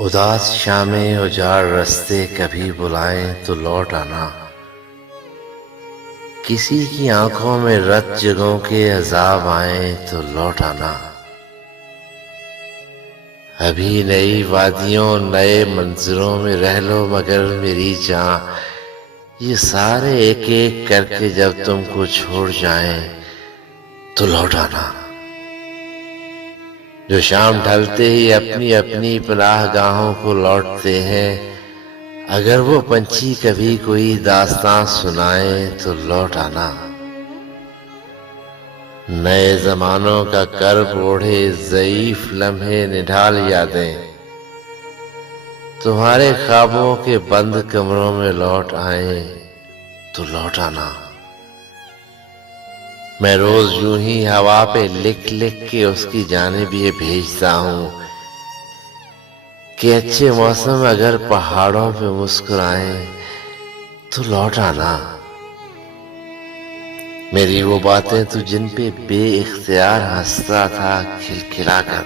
اداس شامیں اجاڑ رستے کبھی بلائیں تو لوٹ آنا، کسی کی آنکھوں میں رت جگہوں کے عذاب آئیں تو لوٹ آنا۔ ابھی نئی وادیوں نئے منظروں میں رہ لو مگر میری جان، یہ سارے ایک ایک کر کے جب تم کو چھوڑ جائیں تو لوٹ آنا۔ جو شام ڈھلتے ہی اپنی اپنی پناہ گاہوں کو لوٹتے ہیں، اگر وہ پنچھی کبھی کوئی داستان سنائیں تو لوٹ آنا۔ نئے زمانوں کا کرب اوڑھے ضعیف لمحے نڈھال یادیں، تمہارے خوابوں کے بند کمروں میں لوٹ آئیں تو لوٹ آنا۔ میں روز یوں ہی ہوا پہ لکھ لکھ کے اس کی جانب یہ بھیجتا ہوں کہ اچھے موسم اگر پہاڑوں پہ مسکرائیں تو لوٹ آنا۔ میری وہ باتیں تو جن پہ بے اختیار ہنستا تھا کھلکھلا کر،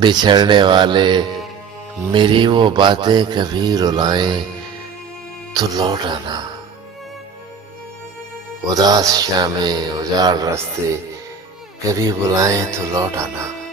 بچھڑنے والے میری وہ باتیں کبھی رلائیں تو لوٹ آنا۔ اداس شامیں اجاڑ رستے کبھی بلائیں تو لوٹ آنا۔